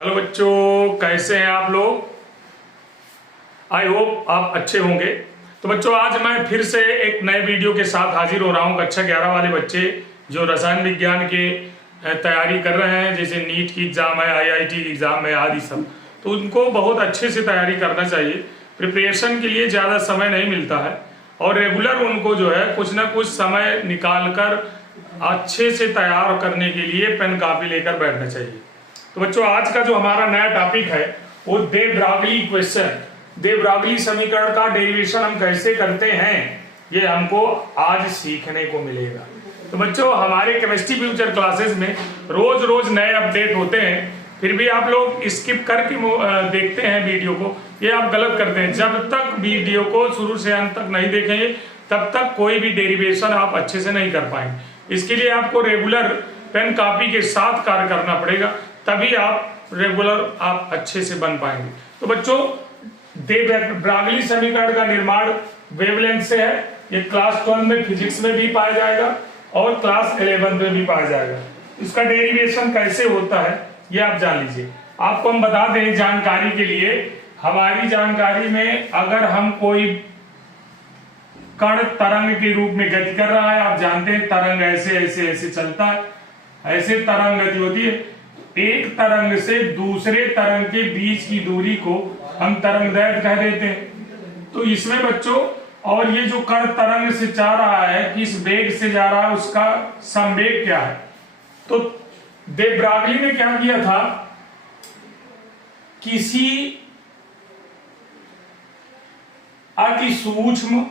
Hello बच्चों, कैसे हैं आप लोग। आई होप आप अच्छे होंगे। तो बच्चों, आज मैं फिर से एक नए वीडियो के साथ हाजिर हो रहा हूं। कक्षा 11 वाले बच्चे जो रसायन विज्ञान के तैयारी कर रहे हैं, जैसे नीट की एग्ज़ाम है, आईआईटी की एग्ज़ाम है आदि सब, तो उनको बहुत अच्छे से तैयारी करना चाहिए। प्रिपरेशन के लिए ज़्यादा समय नहीं मिलता है और रेगुलर उनको जो है कुछ ना कुछ समय निकाल कर अच्छे से तैयार करने के लिए पेन कापी लेकर बैठना चाहिए। तो बच्चों, आज का जो हमारा नया टॉपिक है वो दे ब्रॉगली इक्वेशन, दे ब्रॉगली समीकरण का डेरिवेशन हम कैसे करते हैं, ये हमको आज सीखने को मिलेगा। तो बच्चों, हमारे केमिस्ट्री फ्यूचर क्लासेस में रोज रोज नए अपडेट होते हैं, फिर भी आप लोग स्किप करके देखते हैं वीडियो को। ये आप गलत करते हैं। जब तक वीडियो को शुरू से अंत तक नहीं देखेंगे तब तक कोई भी डेरिवेशन आप अच्छे से नहीं कर पाएंगे। इसके लिए आपको रेगुलर पेन कॉपी के साथ कार्य करना पड़ेगा, तभी आप रेगुलर आप अच्छे से बन पाएंगे। तो बच्चों, दे ब्रॉगली समीकरण का निर्माण वेवलेंथ से है। ये क्लास 12 में फिजिक्स में भी पाया जाएगा और क्लास 11 में भी पाया जाएगा। इसका डेरिवेशन कैसे होता है ये आप जान लीजिए। आपको हम बता दें जानकारी के लिए, हमारी जानकारी में अगर हम कोई कण तरंग के रूप में गति कर रहा है, आप जानते हैं तरंग ऐसे ऐसे ऐसे चलता है, ऐसे तरंग गति होती है। एक तरंग से दूसरे तरंग के बीच की दूरी को हम तरंगदैर्घ्य कह देते हैं। तो इसमें बच्चों, और ये जो कण तरंग से जा रहा है, किस वेग से जा रहा है, उसका संवेग क्या है। तो दे ब्रॉगली ने क्या किया था, किसी अति सूक्ष्म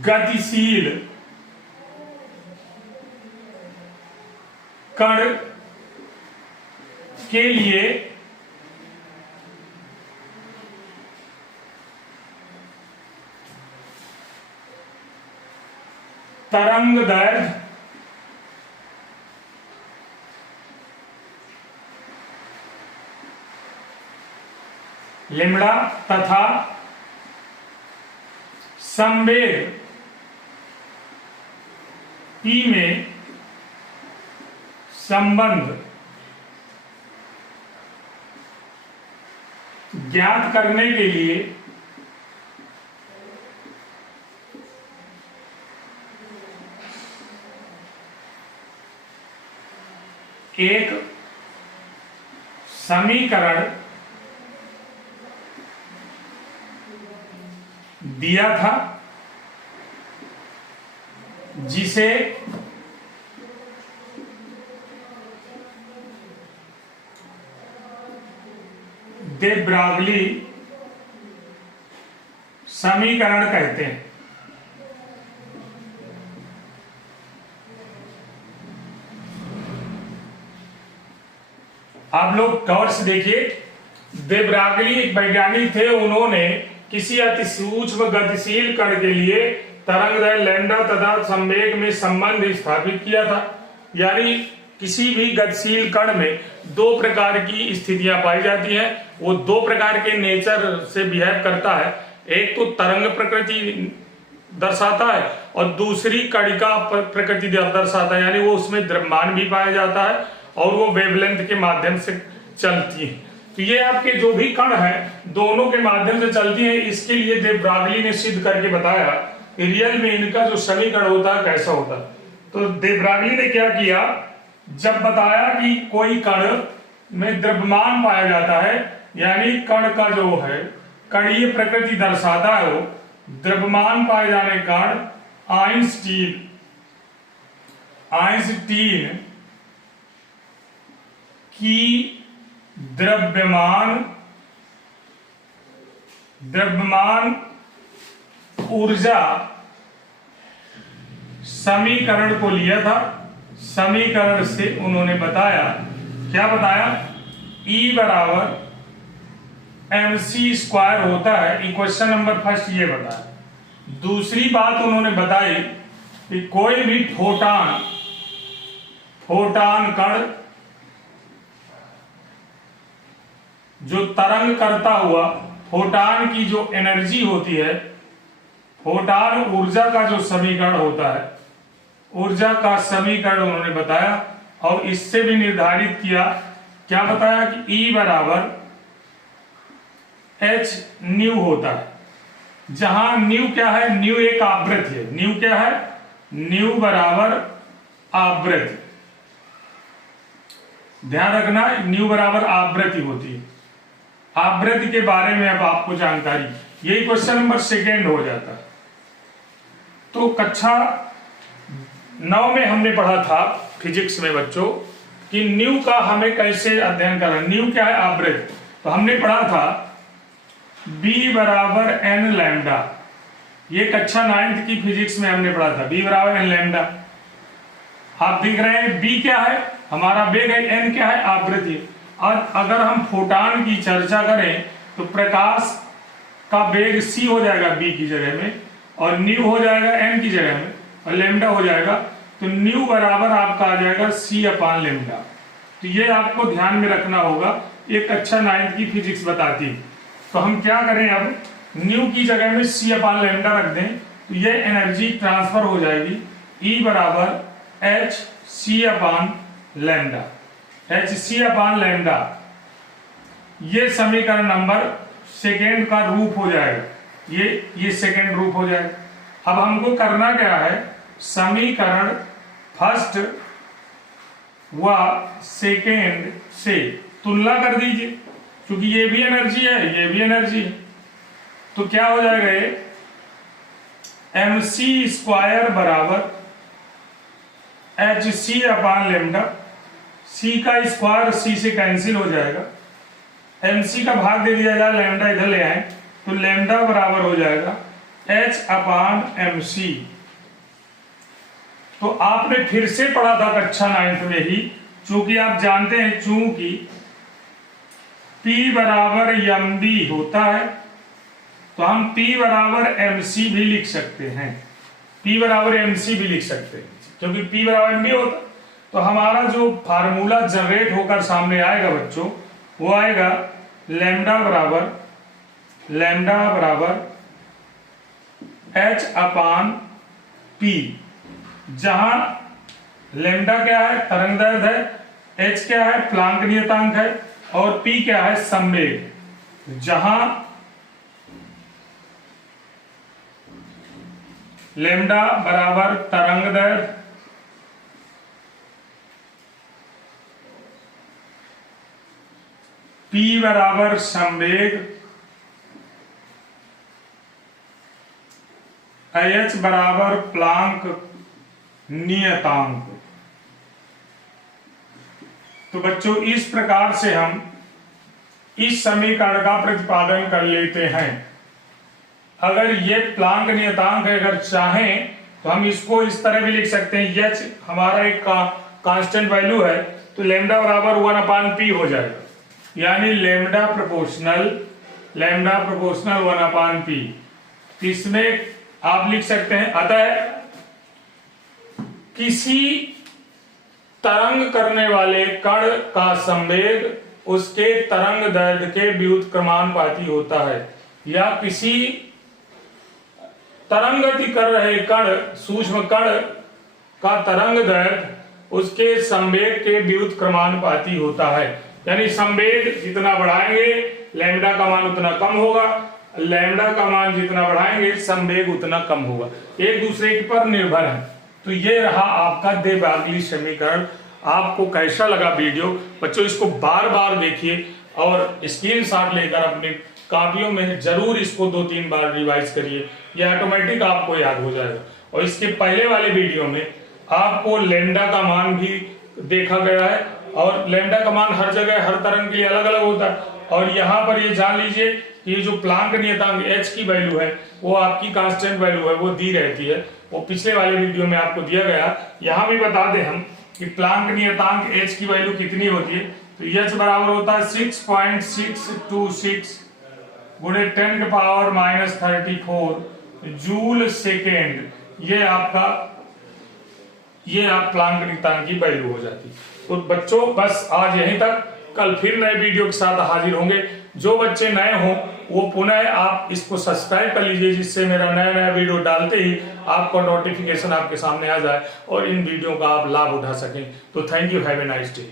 गतिशील कण के लिए तरंगदैर्घ्य लैम्ब्डा तथा संवेग p में संबंध ज्ञात करने के लिए एक समीकरण दिया था, जिसे दे ब्रॉगली समीकरण कहते हैं। आप लोग गौर से देखिए, दे ब्रॉगली एक वैज्ञानिक थे। उन्होंने किसी अति सूक्ष्म गतिशील कण के लिए तरंगदैर्घ्य लैम्ब्डा तथा संवेग में संबंध स्थापित किया था। यानी किसी भी गतिशील कण में दो प्रकार की स्थितियां पाई जाती हैं। वो दो प्रकार के नेचर से बिहेव करता है। एक तो तरंग प्रकृति दर्शाता है और दूसरी कणिका प्रकृति दर्शाता है, यानी वो उसमें द्रव्यमान भी पाया जाता है और वो वेवलेंथ के माध्यम से चलती है। तो ये आपके जो भी कण है दोनों के माध्यम से चलती है। इसके लिए दे ब्रॉगली ने सिद्ध करके बताया कि रियल में इनका जो समीकरण होता है कैसा होता है। तो दे ब्रॉगली ने क्या किया, जब बताया कि कोई कण में द्रव्यमान पाया जाता है, यानी कण का जो है कणीय प्रकृति दर्शाता है, वो द्रव्यमान पाए जाने के कारण आइंस्टीन की द्रव्यमान ऊर्जा समीकरण को लिया था। समीकरण से उन्होंने बताया, क्या बताया, E बराबर mc² होता है। इक्वेशन नंबर फर्स्ट ये बताया। दूसरी बात उन्होंने बताई कि कोई भी फोटान कण जो तरंग करता हुआ, फोटान की जो एनर्जी होती है, फोटान ऊर्जा का जो समीकरण होता है ऊर्जा का समीकरण उन्होंने बताया और इससे भी निर्धारित किया, क्या बताया कि E बराबर h न्यू होता है, जहां न्यू क्या है, न्यू एक आवृत्ति है। न्यू क्या है, न्यू बराबर आवृत्ति, ध्यान रखना, न्यू बराबर आवृत्ति होती है। आवृत्ति के बारे में अब आपको जानकारी, यही क्वेश्चन नंबर 2 हो जाता है। तो कक्षा 9 में हमने पढ़ा था फिजिक्स में बच्चों कि न्यू का हमें कैसे अध्ययन करना। न्यू क्या है, आवृत्ति। तो हमने पढ़ा था B बराबर n लैम्डा, ये कक्षा 9th की फिजिक्स में हमने पढ़ा था, B बराबर n लैम्डा। आप देख रहे हैं B क्या है, हमारा वेग है, n क्या है, आवृत्ति। और अगर हम फोटॉन की चर्चा करें तो प्रकाश का वेग c हो जाएगा B की जगह में, और न्यू हो जाएगा n की जगह में, और लैम्डा हो जाएगा। तो न्यू बराबर आपका आ जाएगा c अपान लैम्डा। तो ये आपको ध्यान में रखना होगा, ये कक्षा 9th की फिजिक्स बताती है। तो हम क्या करें, अब न्यू की जगह में c अपान लैम्डा रख दें, तो ये एनर्जी ट्रांसफर हो जाएगी E बराबर h c अपान लैम्डा, h c अपान लैम्डा। ये समीकरण नंबर 2 का रूप हो जाएगा, ये 2nd रूप हो जाएगा। अब हमको करना क्या है, समीकरण 1st व 2nd से तुलना कर दीजिए, क्योंकि ये भी एनर्जी है, ये भी एनर्जी है। तो क्या हो जाएगा, ये mc² बराबर hc अपान लैम्डा, c का स्क्वायर c से कैंसिल हो जाएगा, mc का भाग दे दिया जाए, लैम्डा इधर ले आए, तो लैम्डा बराबर हो जाएगा h अपान mc। तो आपने फिर से पढ़ा था कक्षा 9th में ही, चूंकि आप जानते हैं चूंकि P बराबर mb होता है, तो हम P बराबर mc भी लिख सकते हैं, P बराबर mc भी लिख सकते हैं, क्योंकि P बराबर mb होता। तो हमारा जो फार्मूला जनरेट होकर सामने आएगा बच्चों, वो आएगा लैम्डा बराबर h अपान p, जहां लैम्डा क्या है, तरंगदैर्घ्य है, h क्या है, प्लांक नियतांक है, और p क्या है, संवेग। जहां लैम्डा बराबर तरंगदैर्घ्य, p बराबर संवेग, h बराबर प्लांक नियतांक। तो बच्चों इस प्रकार से हम इस समीकरण का प्रतिपादन कर लेते हैं। अगर ये प्लांक नियतांक है, अगर चाहें तो हम इसको इस तरह भी लिख सकते हैं, h हमारा एक कांस्टेंट वैल्यू है, तो लैम्डा बराबर 1 अपान p हो जाएगा, यानी लैम्डा प्रोपोर्शनल 1 अपान p। इसमें आप लिख सकते हैं, अतः किसी तरंग करने वाले कण का संवेग उसके तरंग दैर्घ्य के व्युत्क्रमानुपाती होता है, या किसी तरंग गति कर रहे कण, सूक्ष्म कण का तरंग दैर्घ्य उसके संवेग के व्युत्क्रमानुपाती होता है। यानी संवेग जितना बढ़ाएंगे लैम्डा का मान उतना कम होगा, लैम्डा का मान जितना बढ़ाएंगे संवेग उतना कम होगा, एक दूसरे पर निर्भर है। तो ये रहा आपका दे ब्रागली समीकरण। आपको कैसा लगा वीडियो बच्चों, इसको बार बार देखिए और स्क्रीनशॉट लेकर अपनी कॉपियों में जरूर इसको 2-3 बार रिवाइज करिए, ये ऑटोमेटिक आपको याद हो जाएगा। और इसके पहले वाले वीडियो में आपको लैम्डा का मान भी देखा गया है, और लैम्डा का मान हर जगह हर तरंग के लिए अलग अलग होता है। और यहाँ पर ये जान लीजिए कि ये जो प्लांक नियतांक h की वैल्यू है वो आपकी कांस्टेंट वैल्यू है, वो दी रहती है, वो पिछले वाले वीडियो में आपको दिया गया। यहाँ भी बता दें हम कि प्लांक नियतांक h की वैल्यू कितनी होती है, तो h बराबर होता है 6.626 गुणे 10⁻⁻34 जूल सेकेंड। ये आप प्लांक नियतांक की वैल्यू हो जाती है। तो बच्चों बस आज यहीं तक, कल फिर नए वीडियो के साथ हाजिर होंगे। जो बच्चे नए हों वो पुनः आप इसको सब्सक्राइब कर लीजिए, जिससे मेरा नया नया वीडियो डालते ही आपको नोटिफिकेशन आपके सामने आ जाए और इन वीडियो का आप लाभ उठा सकें। तो thank you, have a nice day.